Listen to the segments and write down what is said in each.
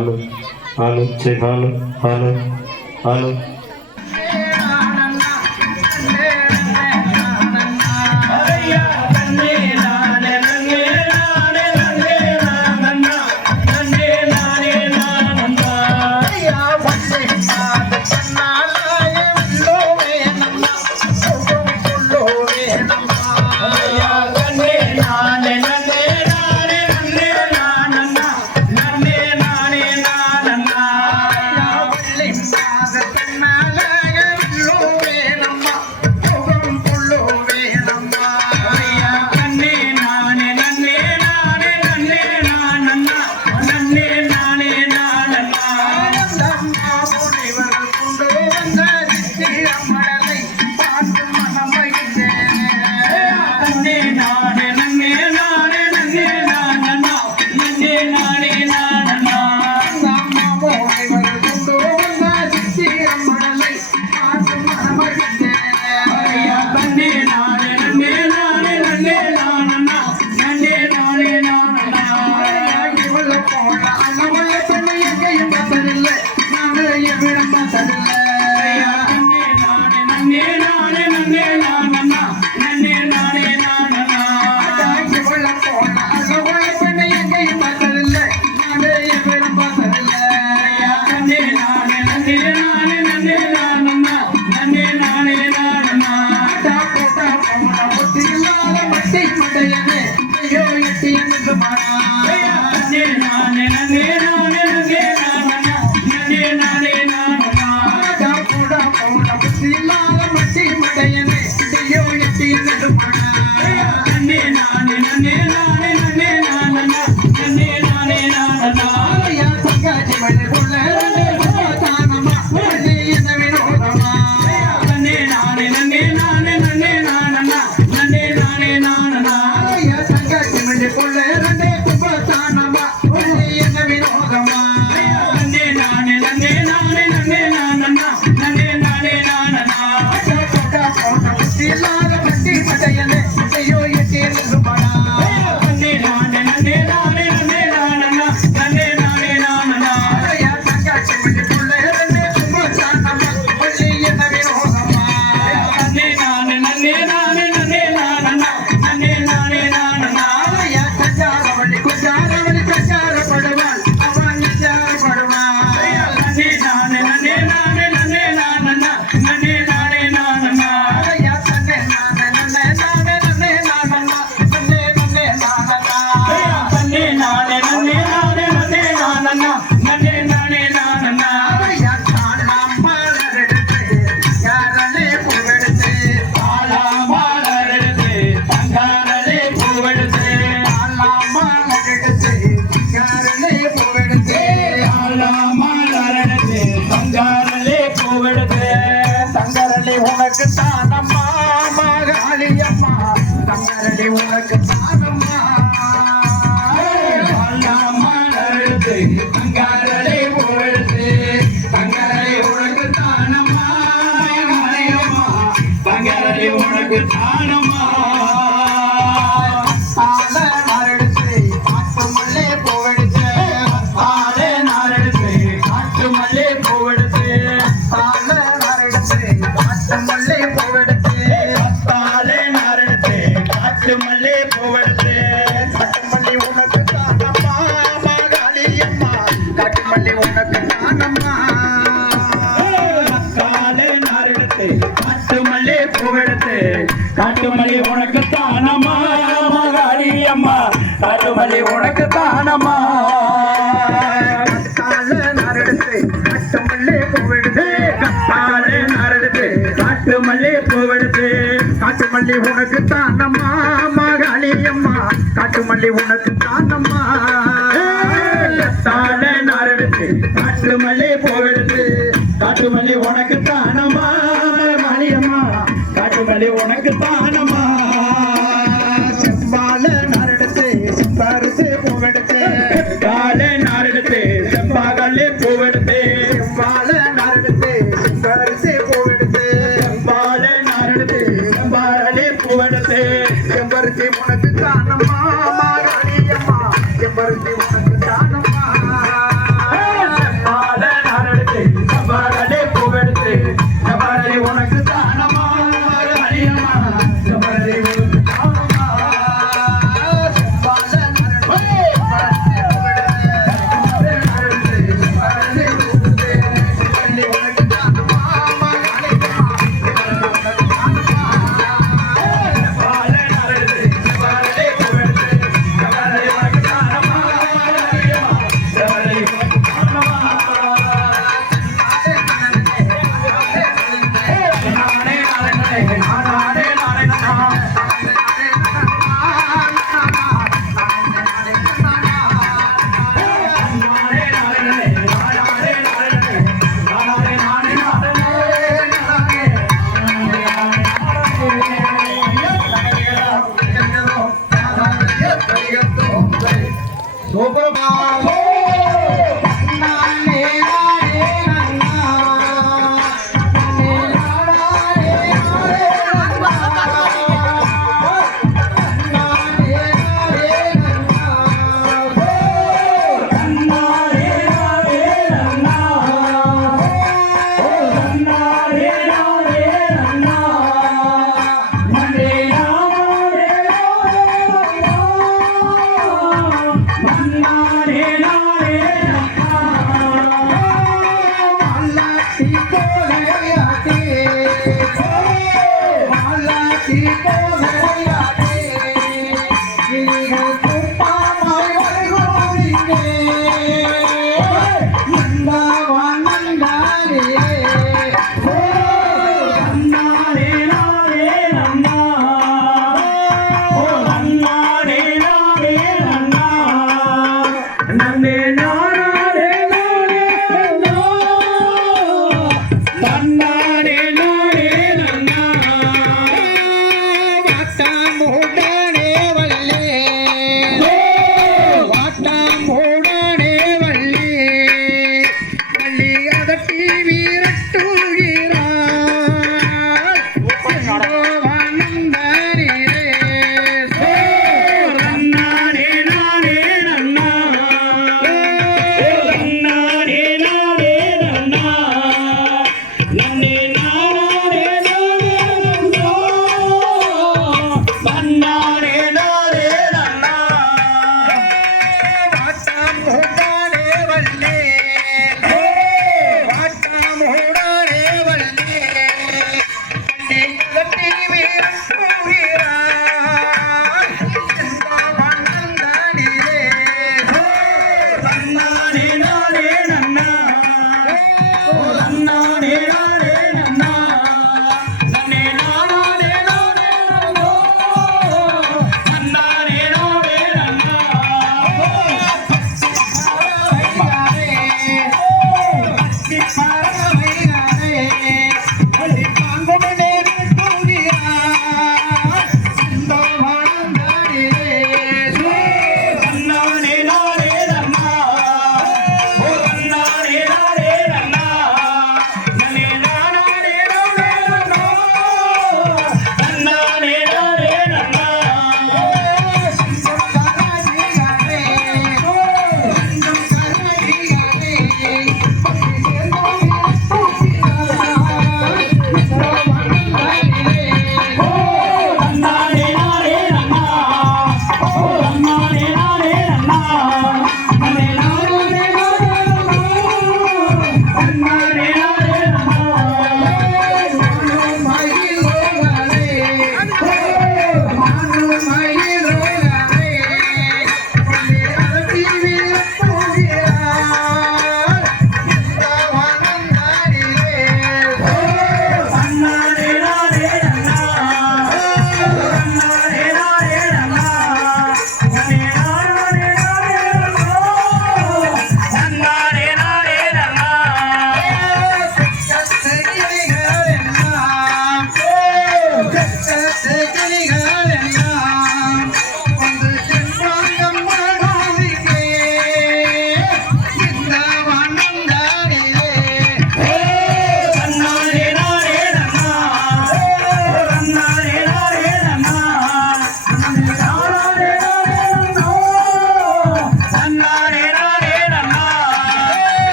Hello hello சரி hello hello hello உனக்கு தானம்மா மகாளியம்மா தங்கரடி உனக்கு தானம்மா மலருது தங்கரடி உழுது தங்கரடி உனக்கு தானம்மா மகாளியம்மா தங்கரடி உனக்கு தானம்மா காட்டுமல்லி உனக்கு தானம்மா மகாளியம்மா காட்டுமல்லி உனக்கு தானம்மா கால நாரெடுத்து காட்டுமல்லி பூவெடுத்து கால நாரெடுத்து காட்டுமல்லி பூவெடுத்து காட்டுமல்லி உனக்கு தானம்மா மகாளியம்மா காட்டுமல்லி உனக்கு தானம்மா கால நாரெடுத்து காட்டுமல்லி பூவெடுத்து காட்டுமல்லி உனக்கு தானம்மா மகாளியம்மா காட்டுமல்லி உனக்கு தானம்மா செம்பால நாரெடுத்து செம்பாரசு பூவெடுத்து கால நாரெடுத்து செம்பாகலே பூவெடுத்து செம்பால நாரெடுத்து செம்பாரசு பூவெடுத்து செம்பால நாரெடுத்து செம்பாகலே பூவெடுத்து செம்பருத்தி உனக்கு தானம்மா மகாளியம்மா செம்பருத்தி உனக்கு தானம்மா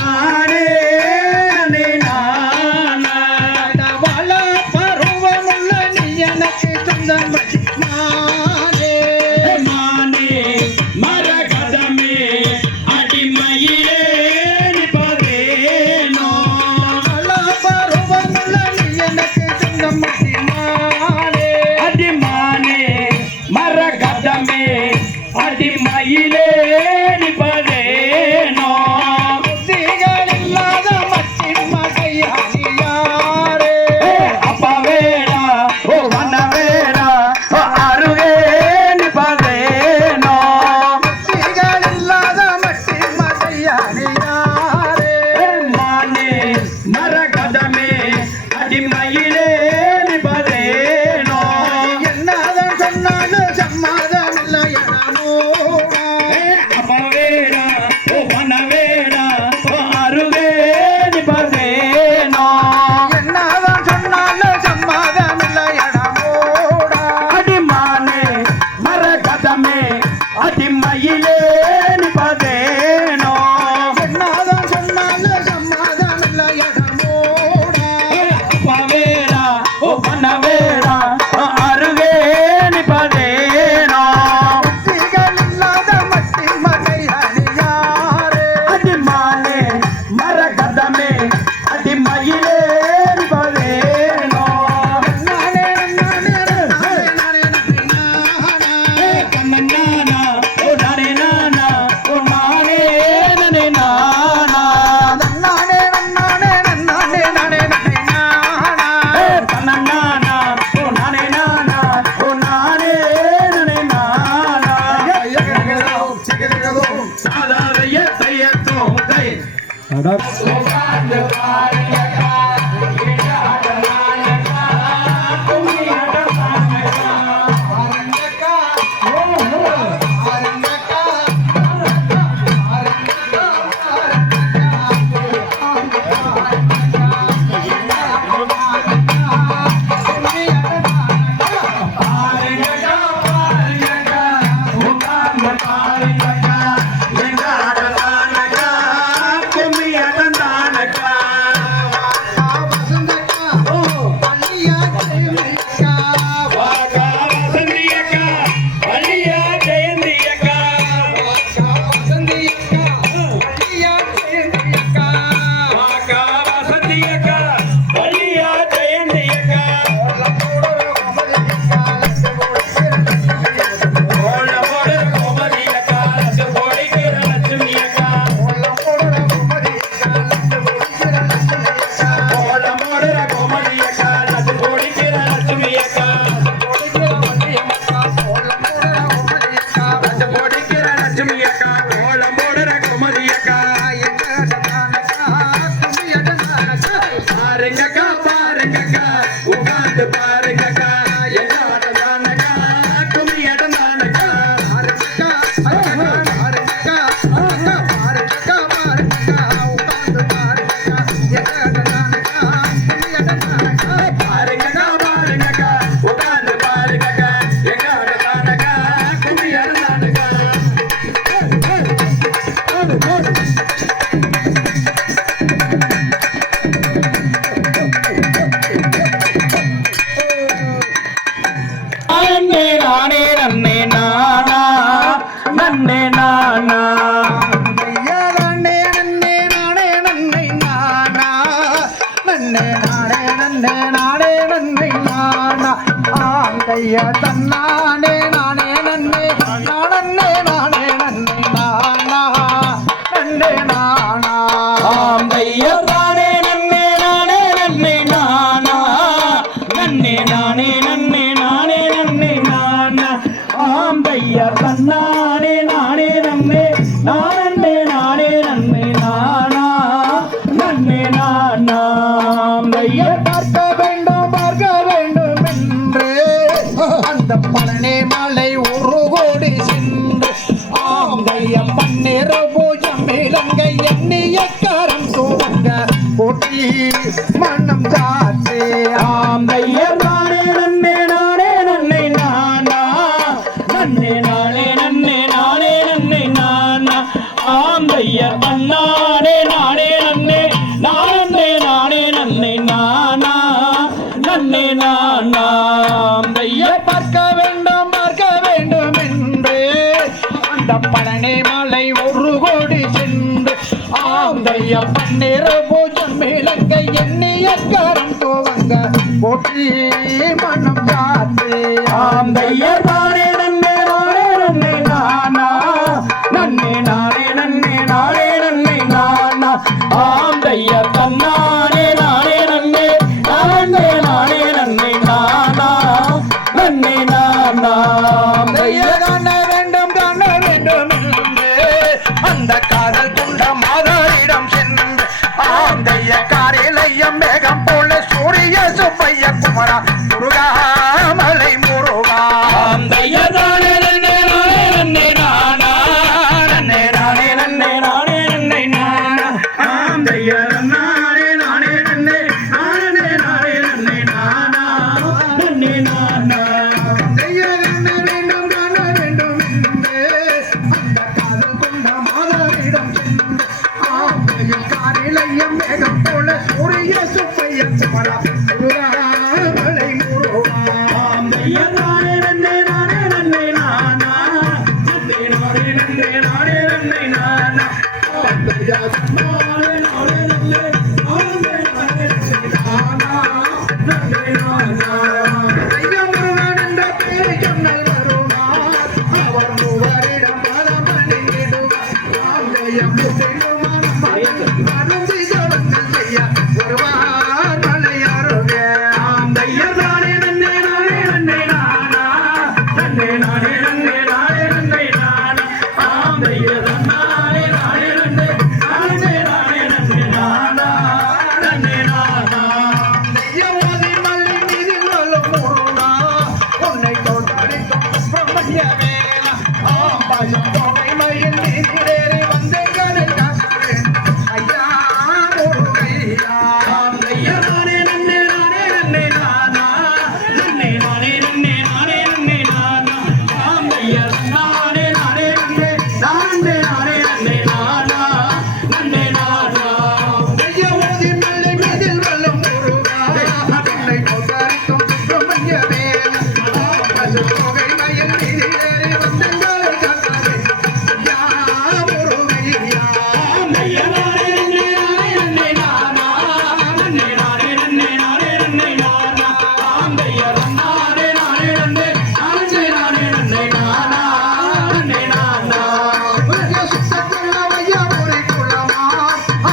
நானே சாதாரைய தையத்தோம் தை தன்னானே நானே நன்னே நானே நானே நன்னே நானா நன்னே நானா ஐயா தானே நன்னே நானே நன்னே நானா நன்னே நானே நன்னே நானே நன்னே நானா ஆம் ஐயா தன்னானே நானே நன்னே நானே நானே நன்னே நானா நன்னே நானா ஐயா பார்க்க வேண்டும் என்று அந்த பழனி மலை ஒரு கோடி சென்று ஆம்பையம் பன்னீர் பூஜம் இலங்கை எண்ணிய கரம் சோங்க போட்டி மனம் சாத்தே ஆம்பையர் நானே நன்னே நானே நன்னே நானா நன்னே நானே நன்னே நானே நன்னே நானா ஆம்பையர் தன்னானே நானே நன்னே நானே நானே நன்னே நானா நன்னே நானா ஆம்பையர் பார்க்க வேண்டும் என்று அந்த பழனி மலை ஒரு கோடி சென்று ஆம்பையம் பன்னீர் பூஜம் இலங்கை எண்ணிய கரம் துவங்க போற்றி மனம் சாத்தே ஆம்பையர் நானே நன்னே நானே நன்னே நானா நன்னே நானே நன்னே நானே நன்னே நானா ஆம்பையர் தன்னானே நானே நன்னே நானே நானே நன்னே நானா நன்னே நானா காண வேண்டும் என்று அந்த காதல் துண்ட மாதரிடம் சென்று ஆந்தைய காரிலையம் மேகம் போல சூரிய சுப்பைய குமரா முருகாமலை முருகா ஆம்பையர் நானே நன்னே நானே நன்னே நானா நன்னே நானே நன்னே நானே நன்னே நானா ஆம்பையர் நானே நானே நன்னே நானே நானே நன்னே நானா நன்னே நானா காண வேண்டும் என்று அந்த காதல் துண்ட மாதரிடம் சென்று ஆந்தைய காரிலையம் மேகம் போல சூரிய சுப்பைய குமரா முருகாமலை முருகா ஆம்பையர் நானே நன்னே நானே நன்னே நானா நன்னே நானே நன்னே நானே நன்னே நானா ஆம்பையர் நானே நானே நன்னே நானே நானே நன்னே நானா நன்னே நானா ஐயமுருகன் என்ற பேரை சொன்னால் வருவார் அவர் மூவரிடம் பலமணிந்திடுவார் ஆங்கையம் புத்திடுமானம் அருந்தி ஜோடங்கள் செய்ய வருவார் மலையாருகே ஆம்பையர் நானே நன்னே நானே நன்னே நானா நன்னே நானே நன்னே நானே நன்னே நானா ஆம்பையர் நானே நானே நன்னே நானே நானே நன்னே நானா நன்னே நானா தெய்யமோதி மல்லி மீதில் வல்லும் முருகா உன்னை தோற்றளிக்கும் சுப்பிரமணிய வேலா ஆம்பாசம் போகை மயில் நீரேறி வந்தே கரை காக்கிறேன் ஐயா முருகையா ஐயா நானே நன்னே நானே நன்னே நானா நன்னே நானே நன்னே நானே நன்னே நானா ஆம் ஐயா நானே நானே நன்னே நானே நானே நன்னே நானா நன்னே நானா தெய்யமோதி மல்லி மீதில் வல்லும் முருகா உன்னை தோற்றளிக்கும் சுப்பிரமணிய வேலா ஆம்பாசம் போகை மயில் நீரேறி வந்தே கரை காக்கிறேன் ஐயா முருகையா ஐயா நானே நன்னே நானே நன்னே நானா நன்னே நானே நன்னே நானே நன்னே நானா ஆம் ஐயா நானே நானே நன்னே நானே நானே நன்னே நானா நன்னே நானா உலக சுத்தக்குள்ள வையாபுரி குலமா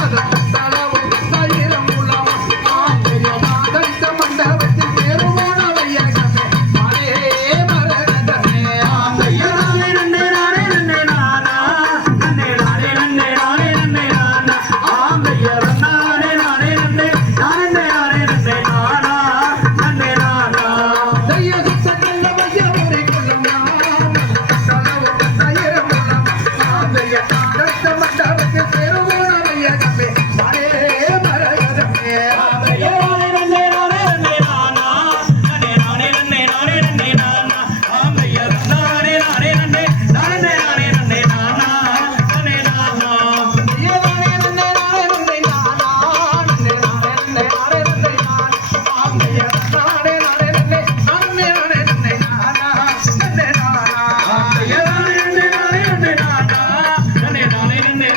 அது தளவு தயிரம் குலமா ஆம்பையமா தரித்த மண்டபத்தில் பெருமான வையகமே மலே மரகதமே ஐயா நானே நன்னே நானே நன்னே நானா நன்னே நானே நன்னே நானே நன்னே நானா ஆம் ஐயா நானே நானே நன்னே நானே நானே நன்னே நானா நன்னே நானா தைய சுத்தக்குள்ள வையாபுரி குலமா தளவு தயிரம் குலமா ஆம்பையமா தரித்த மண்டபத்தில் பெருமான வையகமே மலே மரகதமே ஐயா நானே நன்னே நானே நன்னே நானா நன்னே நானே நன்னே நானே நன்னே நானா ஆம் ஐயா நானே நானே நன்னே நானே நானே நன்னே நானா நன்னே நானா ஐயனே நன்னே நானே நன்னே நானா நன்னே நானே நன்னே நானே நன்னே நானா ஆம்பைய நானே நானே நன்னே நானே நானே நன்னே நானா நன்னே நானா ஐயா நானே நன்னே நானே நன்னே நானா நன்னே நானே நன்னே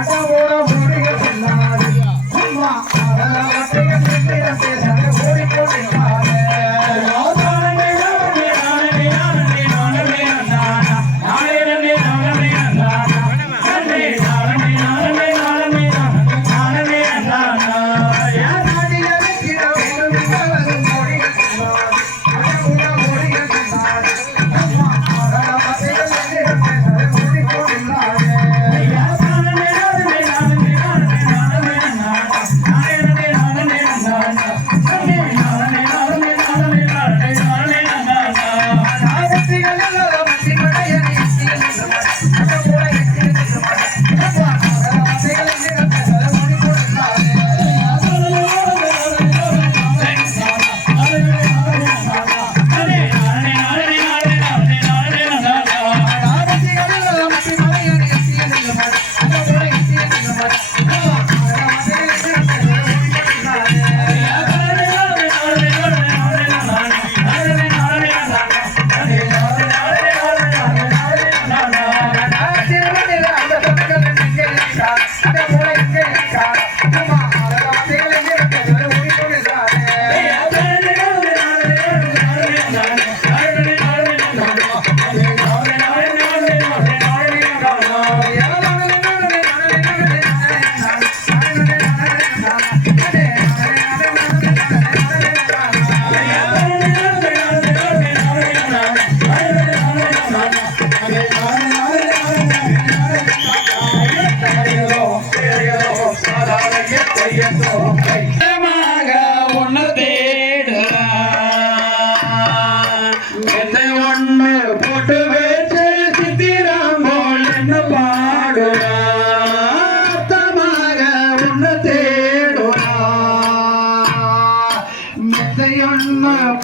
அடவோட ஓடிய சொன்னாரு அம்மா அடவாட்டிய நித்திர பேசவே ஓடிக்கொண்டிருந்தாரு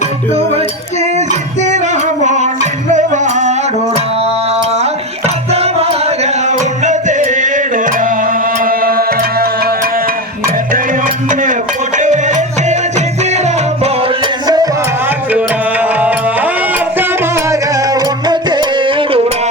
பொட்டு வச்சு சித்திரமோ நின்று வாடுறா அத்தமாக உன்னை தேடுறா மெத்தையொன்னு பொட்டு வச்சு சித்திரமோ நின்று வாடுறா அத்தமாக உன்னை தேடுறா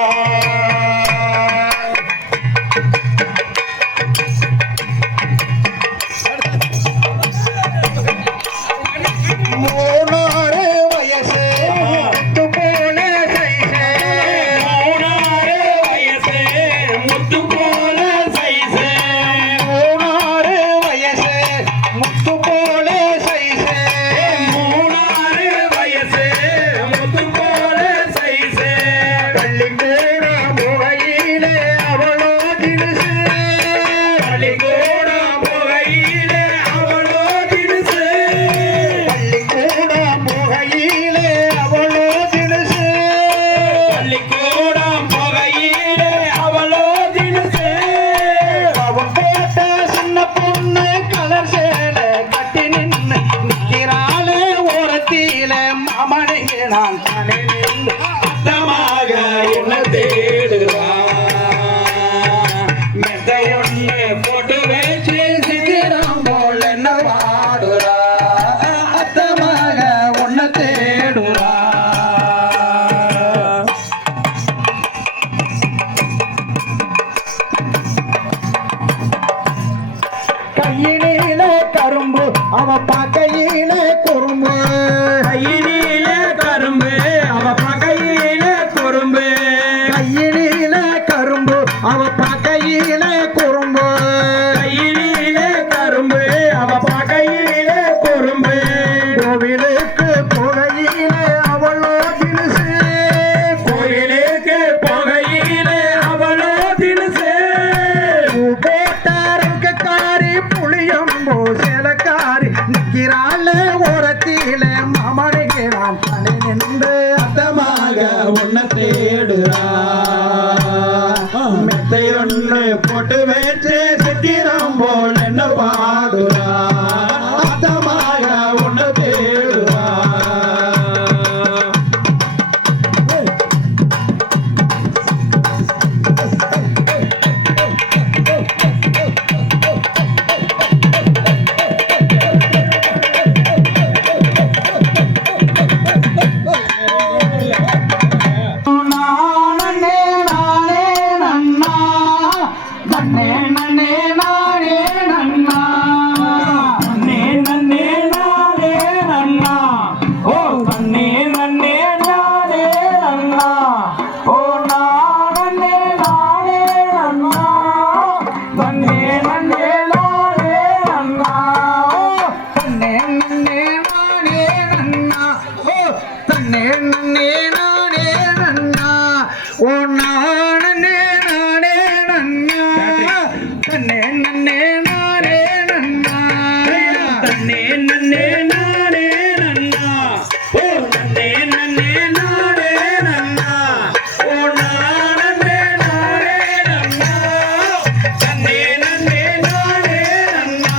நான் தானே அத்தமாக என்ன தேடுறா மெத்தையொன்னு போட்டு வச்சு சித்திரம் போல் என்ன பாடுறா அத்தமாக உன்னை தேடுறா கையில கரும்பு அவ பார்க்கையில குறும்பு கையில கரும்பு அவ பார்க்கையில குறும்பு கையில கரும்பு அவ பார்க்கையில குறும்பு கையில கரும்பு அவ பார்க்கையில குறும்பு கோவிலுக்கு போகையில அவளோ தினுசு கோவிலுக்கு போகையில அவளோ தினுசு போட்டாருக்கு காரி புளியம்போ சேலக்காரி நிற்கிறாள் ஓரத்தில மாமனைக்கு நான் தனி நின்று அத்தமாக உன்னை தேடுறா மெத்தையொன்னு போட்டு வச்சு சித்திரம் போல் என்ன பாடுறா அத்தமாக உன்னை தேடுறா நன்னே நானே நன்னா நன்னே நன்னே நானே நன்னா ஓ நன்னே நன்னே நானே நன்னா ஓ நானே நானே நன்னா நன்னே நன்னே நானே நன்னா தன்னே நன்னே நானே நன்னா ஓ தன்னே நன்னே நானே நன்னா ஓ நானே நானே நன்னா தன்னே நன்னே நானே நன்னா தன்னே நன்னே நானே நன்னா ஓ நன்னே நன்னே நானே நன்னா ஓ நானே நானே நன்னா தன்னே நன்னே நானே நன்னா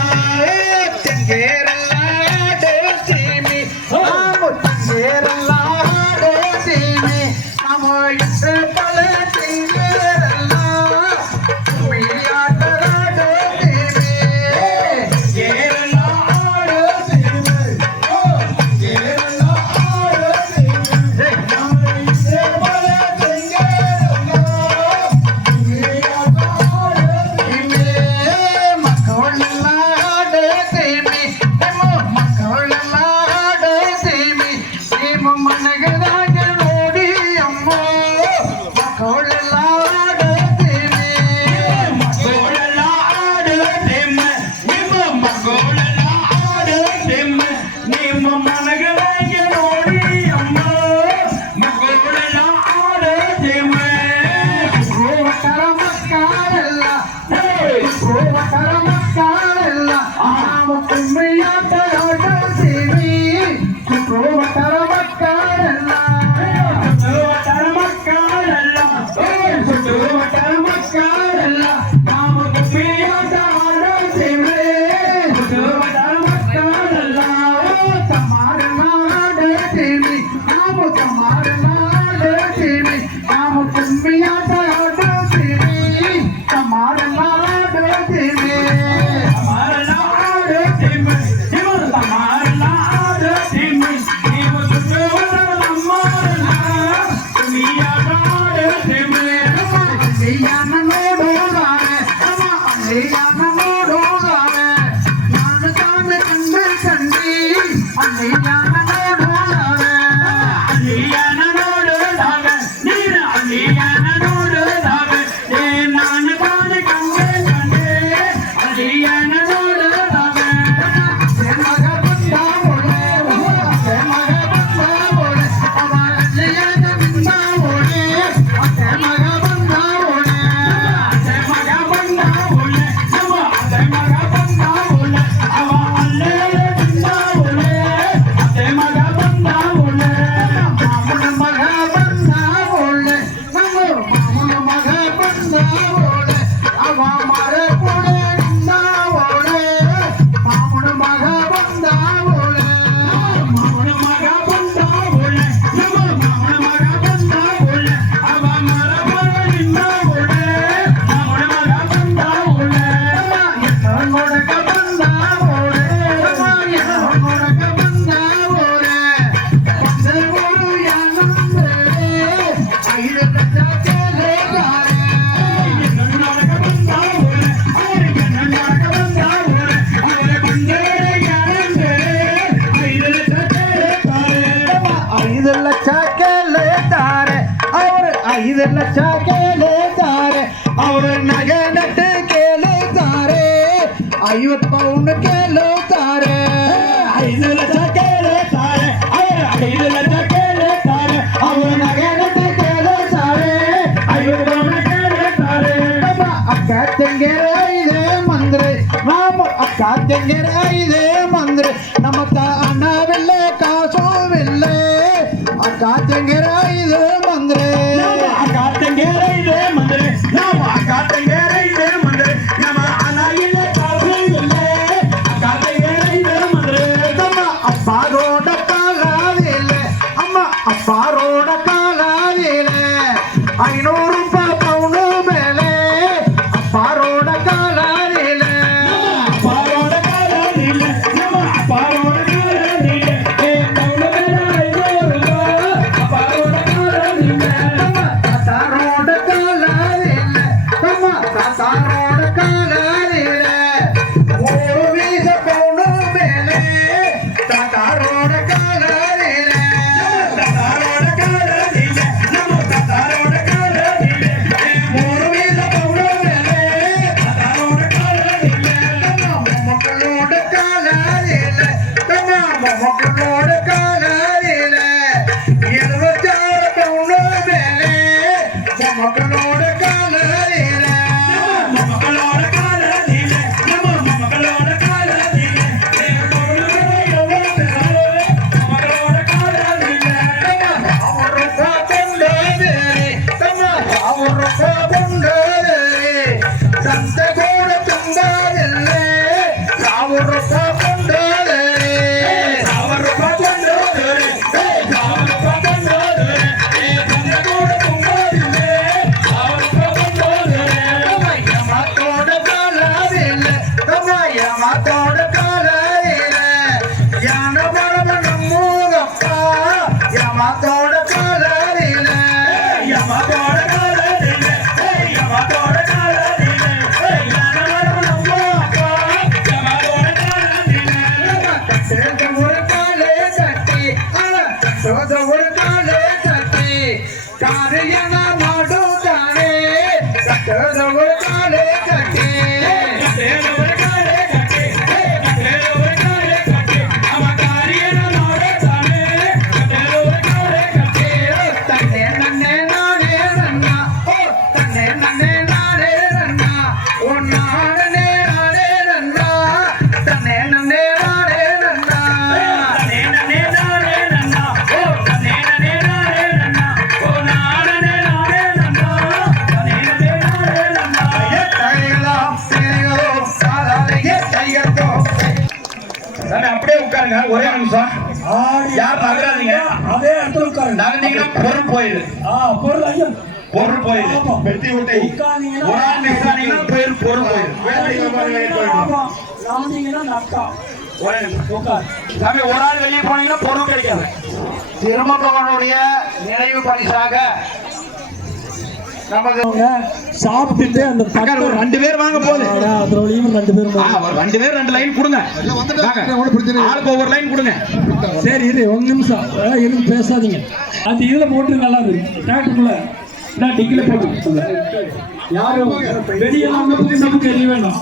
தெங்கேரல்லாடே சீமி நாம தெங்கேரல்லாடே சீமி நாம இட்டு பல தெங்கேரல்லா கும்மியாட்டராடே சீமி கேரளா ஆடு சிறுமை ஓ கேரளா ஆடு சிறுமை நாம இசை பல தெங்கேரல்லா கும்மியாட்ட ஆடு சீமி மக்களல்லாடே சீமி நம்ம மக்களல்லாடே சீமி சீம மனகராஜ நோடி அம்மா மக்களல்லாடே சீமி மகோலலா ஆடு சிறுமை நிம்ம மகோலலா ஆடு சிறுமை நிம்ம மனகராஜ நோடி அம்மா மகோலலா ஆடு சிறுமை ಗೋವಕರ ಮಕ್ಕಳೆಲ್ಲ ಗೋವಕರ ಮಕ್ಕಳೆಲ್ಲ ನಾವು ಕುಮ್ಮಿಯಾಟ ಆಡುತ್ತೀವಿ ಗೋವಕರ ಮಕ್ಕಳೆಲ್ಲ சுற்றுவட்டார மக்களெல்லாம் சுற்றுவட்டார மக்களெல்லாம் நாம கும்மியாட்ட ஆடுகிறோமே. சுற்றுவட்டார மக்களெல்லாம் ತಮಾರ ನಾಡುತ್ತೀವಿ ನಾವು ತಮಾರ ನಾಡುತ್ತೀವಿ ನಾವು ಕುಮ್ಮಿಯಾಟ ಆಡುತ್ತೀವಿ ತಮಾರ ನಾಡುತ್ತೀವಿ தமாரெல்லாம் ஆடுகிறோமே. இவன் தமாரெல்லாம் ஆடுகிறோமே. இவன் சுற்றுவட்டார நம்மாரெல்லாம் கும்மியாட்ட ஆடுகிறோமே. ಅಲ್ಲಿಯನ ನೋಡುವಾರೆ ಅಲ್ಲಿಯನ ನೋಡುವಾರೆ ನಾನು ತಾನೆ ಕಂಡು ಕಂಡಿ ಅಲ್ಲಿಯನ ನೋಡುವಾರೆ ಅಲ್ಲಿಯನ ನೋಡುದಾಗ ನೀನು ಅಲ್ಲಿಯನ ನೋಡುದಾಗ ನಾನು ತಾನೆ ಕಂಡೆ ಕಂಡೆ ಅಲ್ಲಿಯನ ನೋಡುದಾಗ ಮಗ ಬಂದ ಓಡೆ ಮಗ ಬಂದ ಓಡೆ ಅವ ಅಲ್ಲಿಯನ ನಿಂದ ಓಡೆ ಮಗ ಬಂದ ಓಡೆ ಮಗ ಬಂದ ಒಳ್ಳೆ ನಮ್ಮ ಅತ್ತೆ ಮಗ ಬಂದ ಒಳ್ಳೆ ಅವ ಅಲ್ಲೇ ನಿಂದ ಒಳ್ಳೆ ಅತ್ತೆ ಮಗ ಬಂದ ಒಳ್ಳೆ ಮಾಮನ ಮಗ ಬಂದ ಓಡೆ ನಮ್ಮ ಮಾಮನ ಮಗ ಬಂದ ಓಡೆ ಅವ ಮರ ಕೊಡೆ ನಿಂದ ಓಡೆ ಮಾಮನ ಮಗ ಬಂದ ಓಡೆ ಮಾಮನ ಮಗ ಬಂದ ಒಳ್ಳೆ ನಮ್ಮ ಮಾಮನ ಮಗ ಬಂದ ಒಳ್ಳೆ ಅವ ಮರ ನಿಂದ ಒಳ್ಳೆ ಮಾಮನ ಮಗ ಬಂದ ಒಳ್ಳೆ ನೋಡಕ ಬಂದ ಓಡೆ ನೋಡಕ ಬಂದ ಓಡೆ ಬಂದರು ಯಾನಂದ್ರೆ 5 ಲಕ್ಷ ಕೇಳಿದ್ದಾರೆ ನನ್ನೊಳಗ ಬಂದ ಒಳ್ಳೆ ಅವರಿಗೆ ನನ್ನೊಳಗ ಬಂದ ಒಳ್ಳೆ ಅವರ ಬಂದೇ ಯಾರಂದ್ರೆ 5 ಲಕ್ಷ ಕೇಳುತ್ತಾರೆ 5 ಲಕ್ಷ ಕೇಳಿದ್ದಾರೆ ಅವರು 5 ಲಕ್ಷ ಕೇಳಿದ್ದಾರೆ ಅವರು ನಗೆ ನಟ್ಟು ಕೇಳುತ್ತಾರೆ 50 ಪೌಂಡ್ ಕೇಳುತ್ತಾರೆ 5 ಲಕ್ಷ ಕೇಳುತ್ತಾರೆ ಅವರ 5 ಲಕ್ಷ ಕೇಳುತ್ತಾರೆ ಅವರು ನಗೆ ನಟ್ಟು ಕೇಳುತ್ತಾರೆ 5 ಪೌಂಡ್ ಕೇಳುತ್ತಾರೆ ನಮ್ಮ ಅಕ್ಕ ತಂಗಿಯರ ಇದೆ ಮಂದ್ರೆ ನಮ್ಮ ಅಕ್ಕ ತಂಗಿಯರ ಇದೆ ಮಂದ್ರೆ ನಮ್ಮ ಅಣ್ಣವಿಲ್ಲ ಕಾಸುವಿಲ್ಲ ಅಕ್ಕ ತಂಗಿಯರ ಇದೆ ಮಂದ್ರೆ ನಮ್ಮ ಅಕ್ಕ ತಂಗಿಯರ ಇದೆ ಮಂದ್ರೆ ನಮ್ಮ ಅಕ್ಕ ತಂಗಿಯರ ಇದೆ ಮಂದ್ರೆ ನಮ್ಮ ಅಣ್ಣ ಇಲ್ಲ ಕಾಸು ಇಲ್ಲ ಅಕ್ಕ ತಂಗಿಯರ ಇದೆ ಮಂದ್ರೆ ನಮ್ಮ ಅಪ್ಪ ರೋಡ ಕಾಲಾವಿಲ್ಲ ಅಮ್ಮ ಅಪ್ಪ ರೋಡ ಕಾಲಾವಿಲ್ಲ 500 ರೂಪಾಯಿ ಪೌಂಡು ಬೆಲೆ ಅಪ್ಪ ರೋಡ ಕಾಲಾವಿಲ್ಲ ಪಾರೋಡ ಕಾಲನಿಲ್ಲ ನಮ್ಮ ಪಾರೋಡ ಕಾಲನಿಲ್ಲ ಏ ಪೌಂಡ ಬೆಲೆ 500 ರೂಪಾಯಿ ಪಾರೋಡ ಕಾಲನಿಲ್ಲ ನಮ್ಮ ತಾತ ರೋಡ ಕಾಲಾವಿಲ್ಲ ನಮ್ಮ ತಾತ ರೋಡ ಕಾಲ சாமி அப்படியே உட்காருங்க ஒரே நிமிஷம். யார் நகராதீங்க, அதே இடத்துல உட்காருங்க. நகர்ந்தீங்கன்னா பொருள் போயிடு. பொருள் ஐயா பொருள் போயிடு. வெட்டி விட்டை ஒரு ஆள் நிற்காதீங்கன்னா பொருள் போயிடு. சாமி ஒரு ஆள் வெளியே போனீங்கன்னா பொருள் கிடைக்காது. திருமகனுடைய நினைவு பரிசாக நமக்கு சாப்பிட்டுட்டு அந்த ஒரு 2 பேர் வாங்க போகுது. 2 பேர் 2 லைன் கொடுங்க. ஆளுக்கு ஒவ்வொரு லைன் கொடுங்க. சரி இரு 1 நிமிஷம் எதுவும் பேசாதீங்க. அது இதுல போட்டு நல்லா இருக்கு. டிராக்டருக்குள்ள டிக்கில போட்டு யாரும் வெளியெல்லாம் நமக்கு தெரிய வேண்டாம்.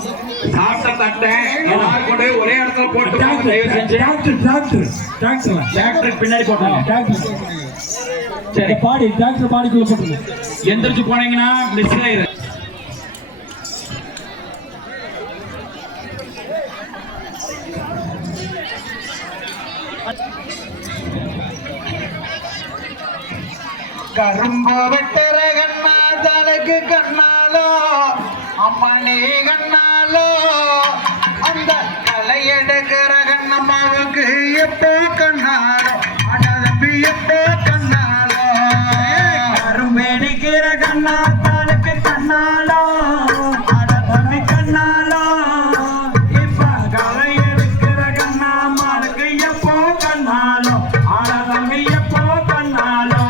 சாப்பிட்ட தட்டை எல்லாரும் கொண்டு ஒரே இடத்துல போட்டு தயவு செஞ்சு டிராக்டர் பின்னாடி போட்டாங்க. சரி பாடி டிராக்டர் பாடிக்குள்ள போட்டுருங்க. எந்திரிச்சு போனீங்கன்னா மிஸ் ஆயிரு. கரும்பு வெட்டுற கண்ணா தனக்கு கண்ணாலோ அம்மனே கண்ணாலோ அந்த களை எடுக்கிற கண்ணம்மாவுக்கு எப்போ கண்ணாலோ அடதம்பி எப்போ கண்ணாலோ கரும்பு எடுக்கிற கண்ணா தனக்கு கண்ணாலோ அடதம்பி கண்ணாலோ இப்ப களை எடுக்கிற கண்ணம்மாவுக்கு எப்போ கண்ணாலோ அடதம்பி எப்போ கண்ணாலோ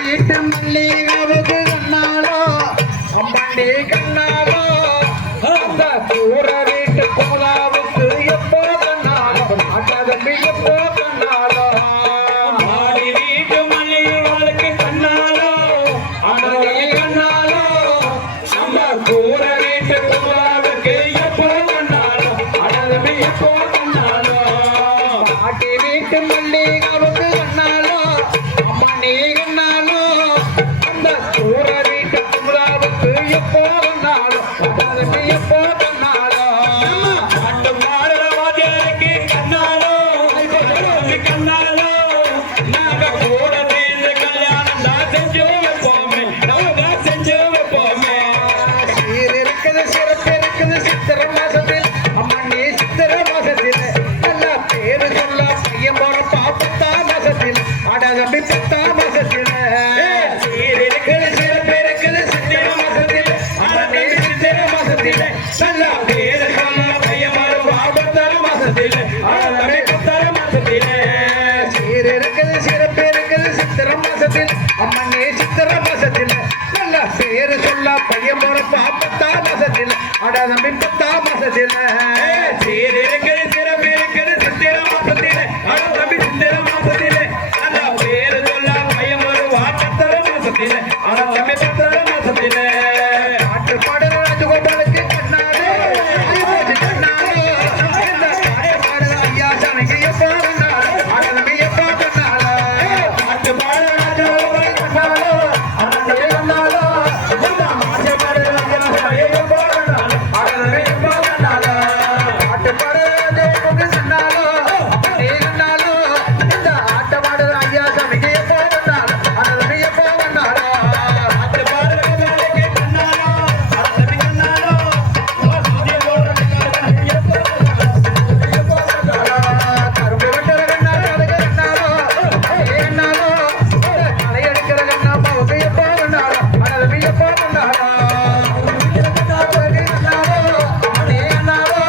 வீட்டு மல்லிகாவுக்கு கண்ணாலோ அம்மாண்டி கண்ணாலோ அந்த கூற வீட்டு கோலாவுக்கு எப்போ கண்ணாலோ அண்ணாதம்பி எப்போ கண்ணாலோ மாடி வீட்டு மல்லிகாவுக்கு கண்ணாலோ அண்ணாதம்பி கண்ணாலோ அந்த கூற வீட்டு கோலாவுக்கு எப்போ கண்ணாலோ அண்ணாதம்பி எப்போ கண்ணாலோ மாடி வீட்டு மல்லிகாவுக்கு கண்ணாலோ அம்மாண்டி கண்ணாலோ அந்த கூற வீட்டு குமராவுக்கு எப்போ கண்ணாலோ அண்ணாதம்பி எப்போ கண்ணாலோ ஆட்டு மாடுற வாத்தியாருக்கு கண்ணாலோ கண்ணாலோ நாங்க கூட சேர்ந்து கல்யாணம் தான் செஞ்சு வைப்போமே, நாங்க செஞ்சு வைப்போமே. சீர் இருக்குது சிறப்பு இருக்குது சித்திரை மாசத்தில் அம்மண்ணி சித்திரை மாசத்தில் நல்லா பேரு சொல்ல பையன் போற பாப்பத்தா மாசத்தில் அடதம்பி பத்தா மாசத்தில் சீர் இருக்குது சிறப்பு இருக்குது சித்திரை மாசத்தில் அம்மண்ணி சித்திரை மாசத்தில் நல்லா பேரு சொல்ல பையன் போற பாப்பத்தா மாசத்தில் அடதம்பி பத்தா மாசத்தில் சீர் இருக்குது சிறப்பு இருக்குது சித்திரை மாசத்தில் அம்மண்ணி சித்திரை மாசத்தில் நல்லா பேரு சொல்ல பையன் போற பாப்பத்தா மாசத்தில் அடதம்பி பத்தா மாசத்தில் சீர் இருக்குது சிறப்பு இருக்குது சித்திரை மாசத்தில் அடதம்பி சித்திரை மாசத்தில் நல்லா பேரு சொல்ல பையன் போற பாப்பத்தா மாசத்தில் அடதம்பி பத்தா மாசத்தில் பாட்டு பாடுற ராஜகோபாலுக்கு கண்ணாலே கண்ணாலே இந்த பாட்டு பாடுற ஐயா சாமிக்கு எப்போ கண்ணாலே அடதம்பி எப்போ கண்ணாலே பாட்டு பாடுற ராஜகோபாலுக்கு கண்ணாலே அடதம்பி கண்ணாலே இந்த பாட்டு பாடுற ஐயா சாமிக்கு எப்போ கண்ணாலே அடதம்பி எப்போ கண்ணாலே பாட்டு பாடுற ராஜகோபாலுக்கு கண்ணாலே அடதம்பி கண்ணாலே இந்த ஆட்ட பாடுற ஐயா சாமிக்கு எப்போ கண்ணாலே அடதம்பி எப்போ கண்ணாலே பாட்டு பாடுற ராஜகோபாலுக்கு கண்ணாலே அடதம்பி கண்ணாலே கரும்பு வெட்டுற கண்ணாலே அதுக்கு கண்ணாலோ கண்ணாலோ களை எடுக்கிற கண்ணாமாவுக்கு எப்போ கண்ணாலோ அடதம்பி எப்போ கண்ணாலோ கண்ணாலோ அம்மனே கண்ணாலோ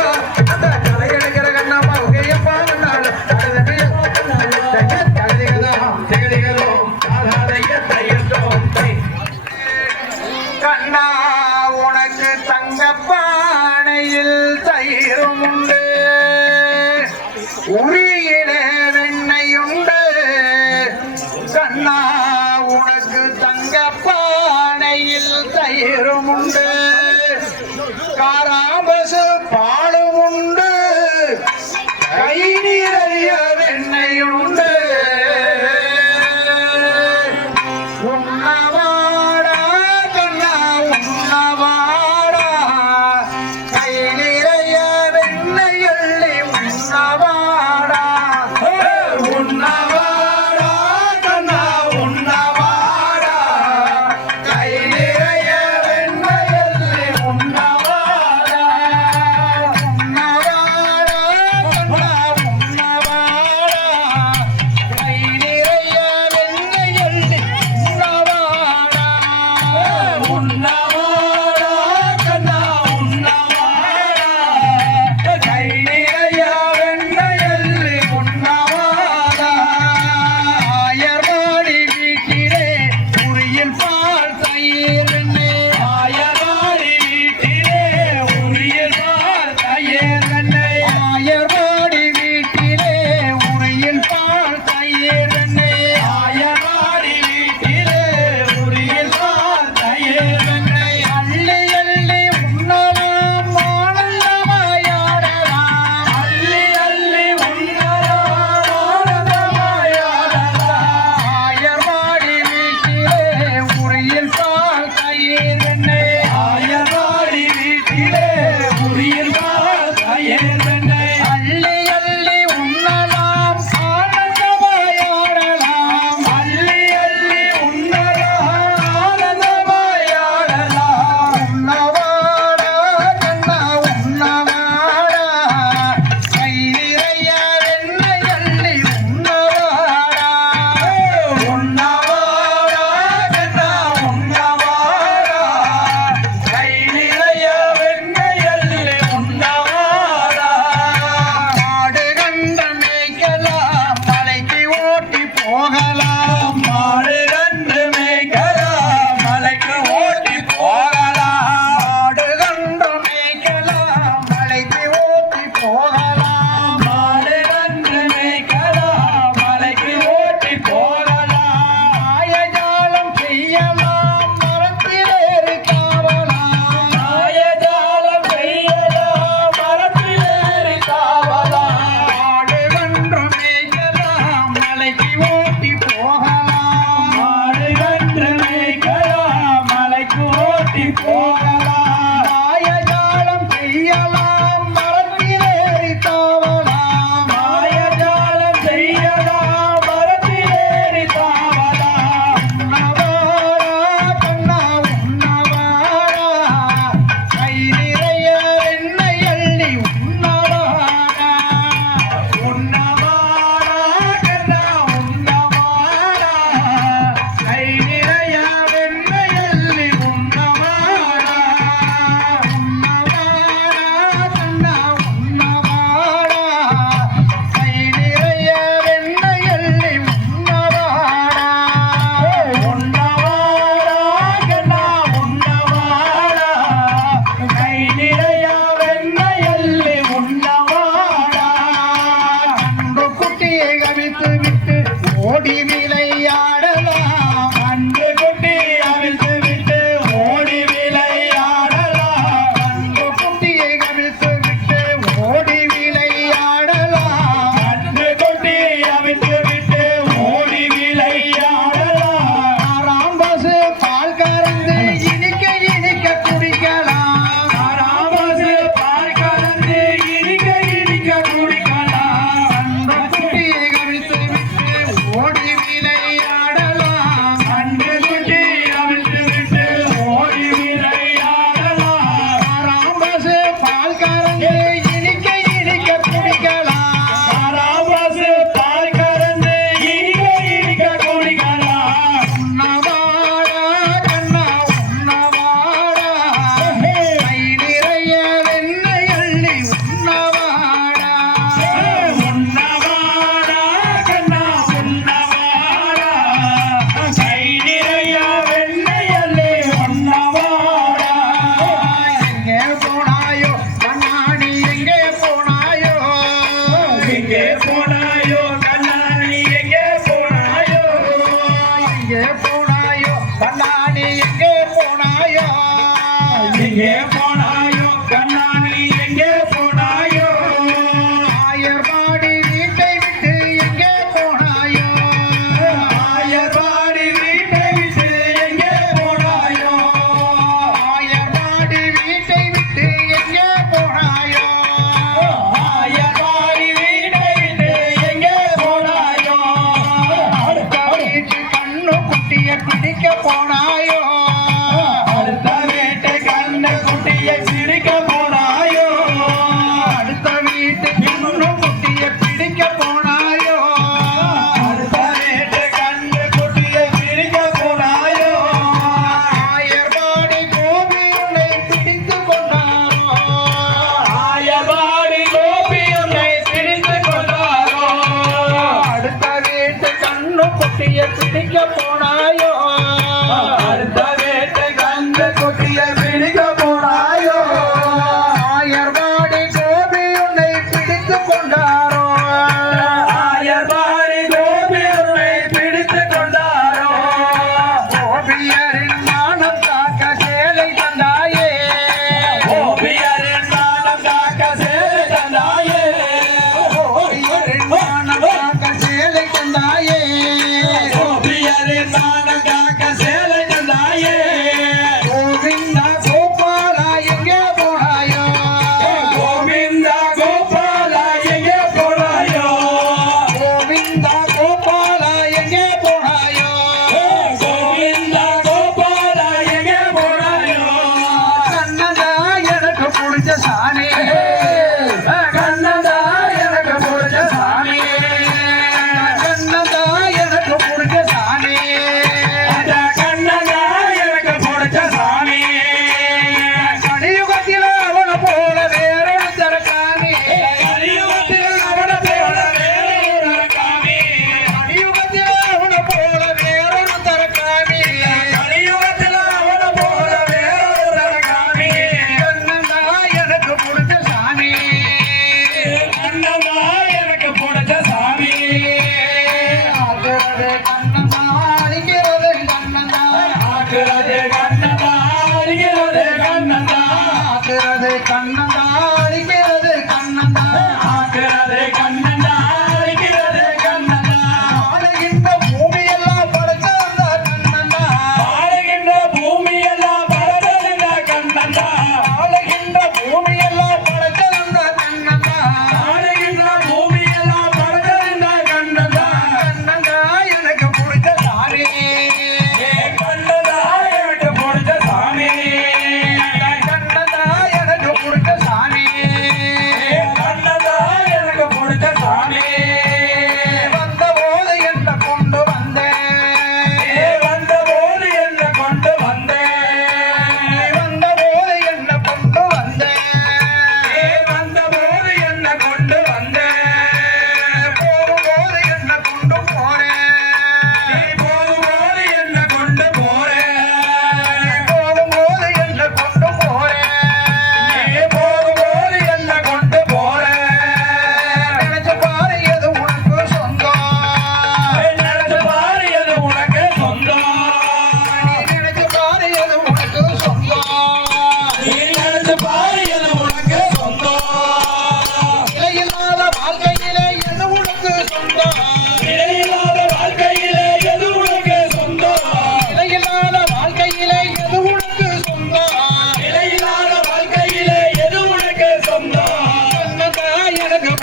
அந்த களை எடுக்கிற கண்ணாமாவுக்கு எப்போ கண்ணாலோ அடதம்பி கண்ணா உனக்கு தங்கப்பானையில் தயிரும் உண்டு உரியிலே வெண்ணையுண்டு கண்ணா உனக்கு தங்கப்பானையில் தயிரும் உண்டு காராம்பசு பாலும் உண்டு கை நீரைய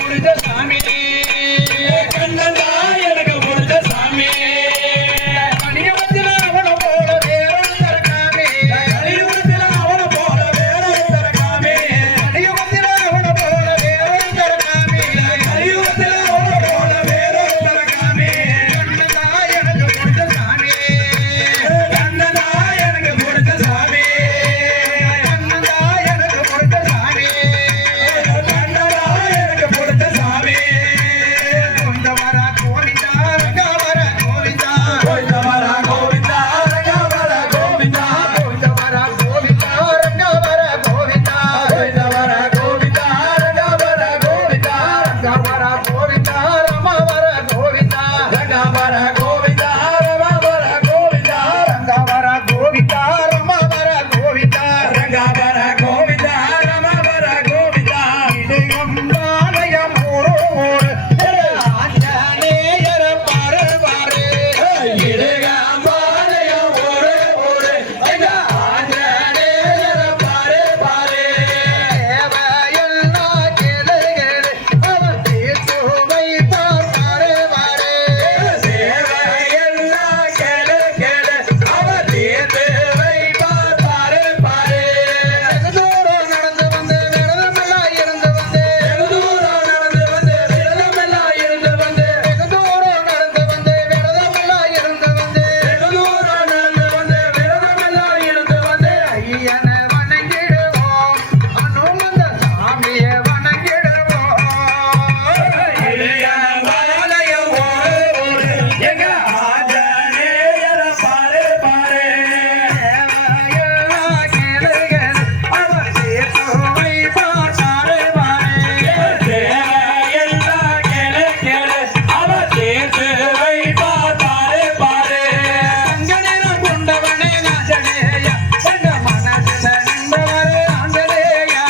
பிடிச்ச சாமி கண்ணன் தான் எனக்கு பிடிச்ச சாமி கலியுகத்தில் அவனை போல வேறொருத்தர் காமி கலியுகத்தில் அவனை போல வேறொருத்தர் காமி கலியுகத்தில் அவனை போல வேறொருத்தர் காமி கலியுகத்தில் அவனை போல வேறொருத்தர் காமி கண்ணன் தான் எனக்கு பிடிச்ச சாமி கண்ணன் தான் எனக்கு பிடிச்ச சாமி கண்ணன் தான் எனக்கு பிடிச்ச சாமி கண்ணன் தான் எனக்கு பிடிச்ச சாமி கோவிந்தவர கோவிந்தா ரங்கவர கோவிந்தா கோவிந்தவர கோவிந்தா ரங்கவர கோவிந்தா கோவிந்தவர கோவிந்தா ரங்கவர கோவிந்தா கோவிந்தவர கோவிந்தா ரங்கவர கோவிந்தா ரங்கவர கோவிந்தா ரமவர கோவிந்தா ரங்கவர கோவிந்தா ரமவர கோவிந்தா ரங்கவர கோவிந்தா ரமவர கோவிந்தா ரங்கவர கோவிந்தா ரமவர கோவிந்தா இடுகம்பாலயம் ஊரு ஊரு ஆஞ்சநேயர பாரு பாரு இடுகம்பாலயம் ஒரு ஒரு எங்க ஆஞ்சநேயர பாரு பாரு தேவையெல்லாம் கேளு கேளு அவன் தீர்த்து வைப்பார் பாரு பாரு சேவையெல்லாம் கேளு கேளு அவர் தீர்த்து வைப்பார் பாரு பாரு வெகு தூரம் நடந்து வந்து விரதமெல்லாம் இருந்து வந்து வெகு தூரம் நடந்து வந்து விரதமெல்லாம் இருந்து வந்து வெகு தூரம் நடந்து வந்து விரதமெல்லாம் இருந்து வந்து வெகு தூரம் நடந்து வந்து விரதமெல்லாம் இருந்து வந்து ஐயனை வணங்கிடுவோம் அனுமந்த சாமியை வணங்கிடுவோம் இடுகம்பாலயம் ஒரு ஒரு எங்க ஆஞ்சநேயர பாரு பாரு தேவையெல்லாம் கேளு கேளு அவன் தீர்த்து வைப்பார் பாரு பாரு தேவையெல்லாம் கேளு கேளு அவர் தீர்த்து வைப்பார் பாரு பாரு அங்கனிடம் கொண்டவனே ஆஞ்சநேயா எங்க மனதில நின்றவரே ஆஞ்சநேயா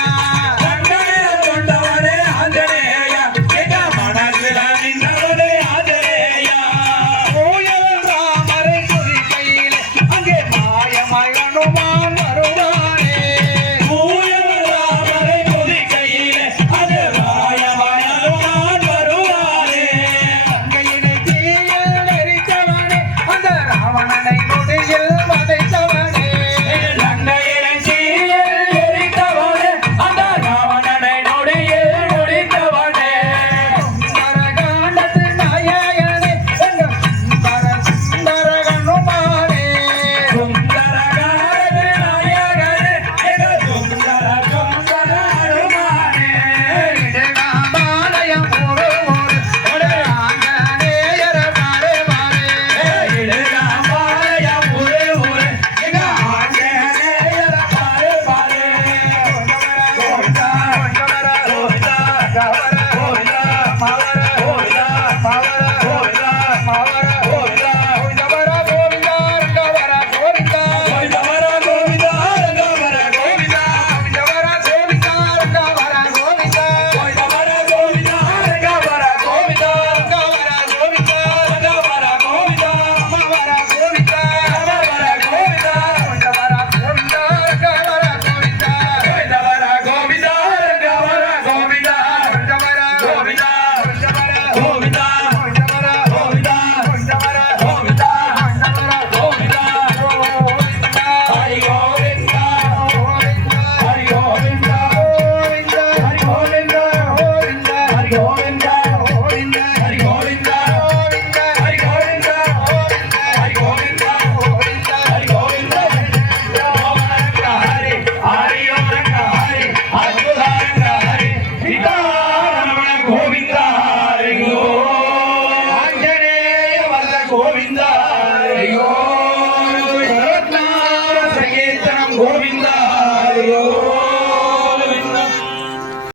கண்ணனிடம் கொண்டவரே ஆஞ்சநேயா எங்க மனசில நின்றவரே ஆஞ்சநேயா கோயில் ராமரை துதிக்கையிலே அங்கே மாயமாய் அனுமான் வருவானே பூயம் ராமரை துதிக்கையிலே அது மாயமாய் அனுமான் வருவாரே அங்கையினை தீயில் எரித்தவனே அந்த ராவணனை நொடியில் வதைத்தவனே லங்கையிலே தீயில் எரித்தவனே அந்த ராவணனை நொடியில் முடித்தவனே சுந்தரகாண்டத்து நாயகனே எங்க சுந்தர ஹனுமானே சுந்தரகாரது நாயகனே எங்க சுந்தர ஹனுமானே இடுகாம்பாலயம் ஒரு ஒரு ஒரு ஆஞ்சநேயர பாரு பாரு இடுகம்பாலயம் ஒரு ஒரு எங்க ஆஞ்சநேயர பாரு பாரு கோவிந்தா கோவிந்தா கோவிந்தா